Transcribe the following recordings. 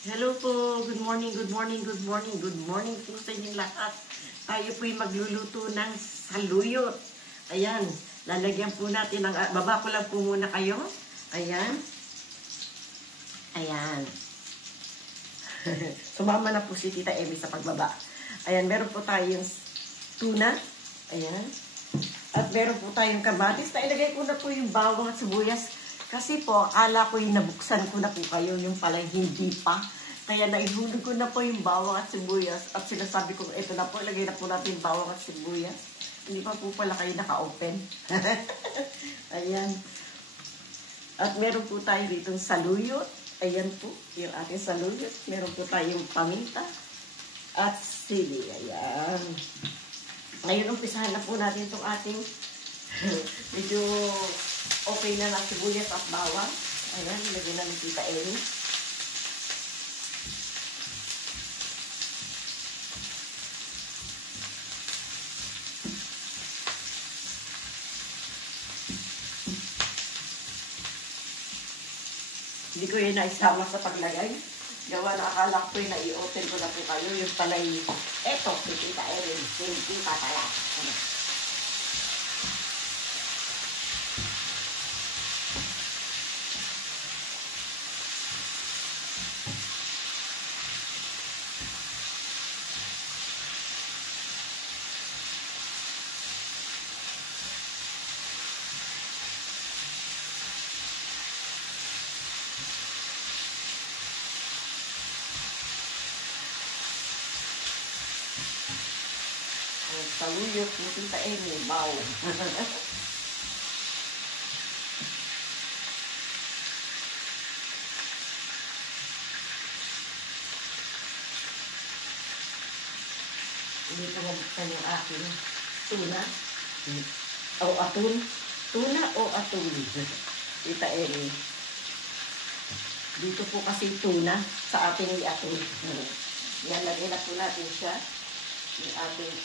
Hello po, good morning, good morning, good morning, good morning po sa inyong lahat. Tayo po'y magluluto ng saluyot. Ayan, lalagyan po natin ng, baba ko lang po muna kayo. Ayan. Ayan. Sumama na po si Tita Emi sa pagbaba. Ayan, meron po tayong tuna. Ayan. At meron po tayong kamatis. Nailagay ko na po yung bawang at sibuyas. Kasi po, akala ko yung nabuksan ko na po kayo, yung pala hindi pa. Kaya naihulog ko na po yung bawang at sibuyas. At sinasabi ko, ito na po, ilagay na po natin yung bawang at sibuyas. Hindi pa po pala kayo naka-open. Ayan. At meron po tayo dito saluyot. Ayan po, yung ating saluyot. Meron po tayong paminta at sili. Ayan. Ngayon, umpisahan na po natin itong ating medyo okay na ng sibuyas at bawang. Ayan, ilagay namin Tita Emi. Hindi ko yun naisama sa paglagay. Gawa na akala ko yun, nai-open ko na po kayo. Yung palay, eto, si Tita Emi. Hindi pa pala. Saluyot ni Tita Emi. Wow. Hindi ko mabuksan yung aking tuna. O atun. Tuna o atun. Tita Emi. Dito po kasi tuna sa ating atun. Yan, lagay na po natin siya. Yung ating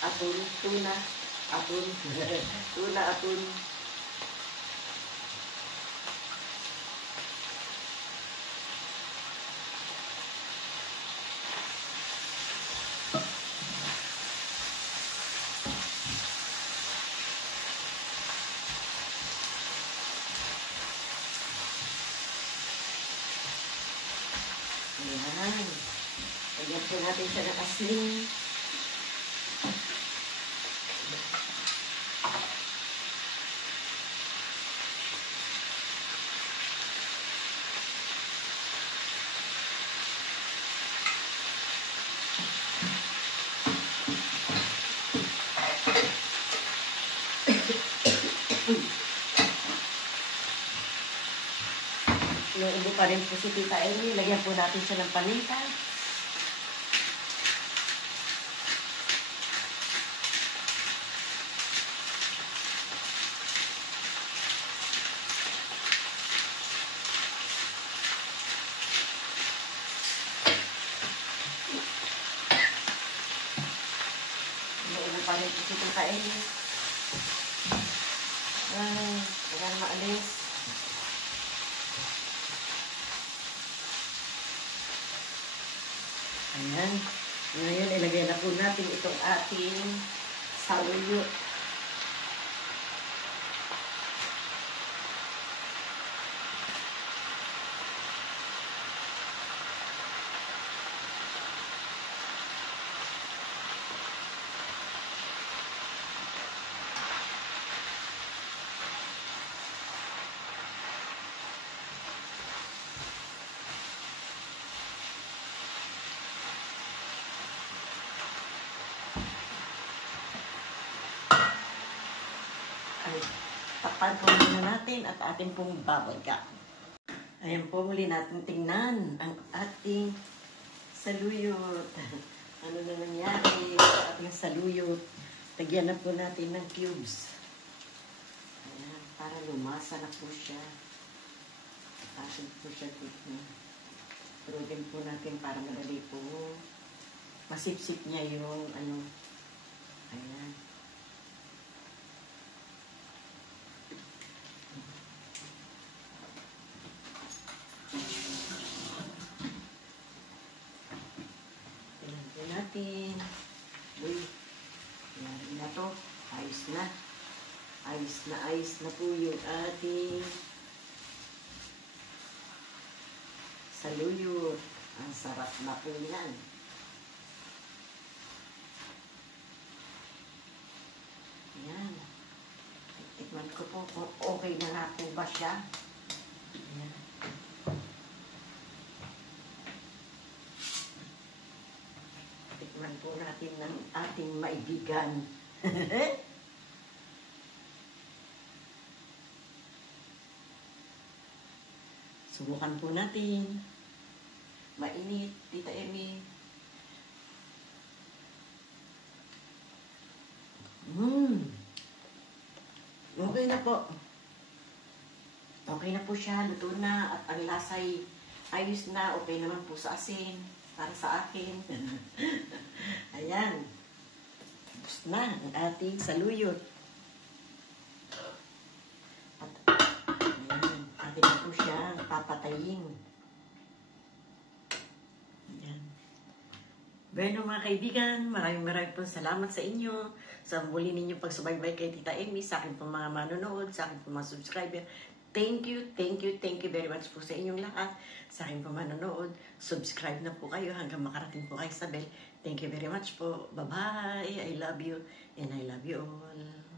atun, tuna, atun, tuna, atun. Ayan. Lagyan po natin siya ng asin. Yung ubo pa rin po si Tita Emi. Lagyan po natin siya ng paminta. Yung ubo pa rin po si Tita Emi. Ayan, maalis. Ayan. Ngayon, ilagay na po natin itong ating saluyot. Takpan po muna natin at ating pong babagka. Ayan po, muli natin tingnan ang ating saluyot. Ano na nangyari sa ating saluyot? Lagyan na po natin ng cubes. Ayan, para lumasa na po siya. Atin po siya dito. Turugin po natin para madali po masipsip niya yung ano. Ayan. na. Ayos na po yung ating saluyot. Ang sarap na po yan. Ayan. Tikman ko po kung okay na nga po ba siya. Ayan. Tikman po natin ng ating maibigan. Subukan po natin. Mainit, Tita Emmy. Okay na po. Okay na po siya. Luto na. At ang lasa'y ayos na. Okay naman po sa asin. Para sa akin. Ayan. Tapos na ang ating saluyot. At ayan. Atin na po siya papatayin. Ayan. Bueno mga kaibigan, maraming po salamat sa inyo sa muli ninyong pagsubaybay kay Tita Emmy, sa akin pong mga manonood, sa akin pong mga subscriber. Thank you very much po sa inyong lahat. Sa akin pong manonood, subscribe na po kayo hanggang makarating po kayo sa bell. Thank you very much po. Bye-bye. I love you and I love you all.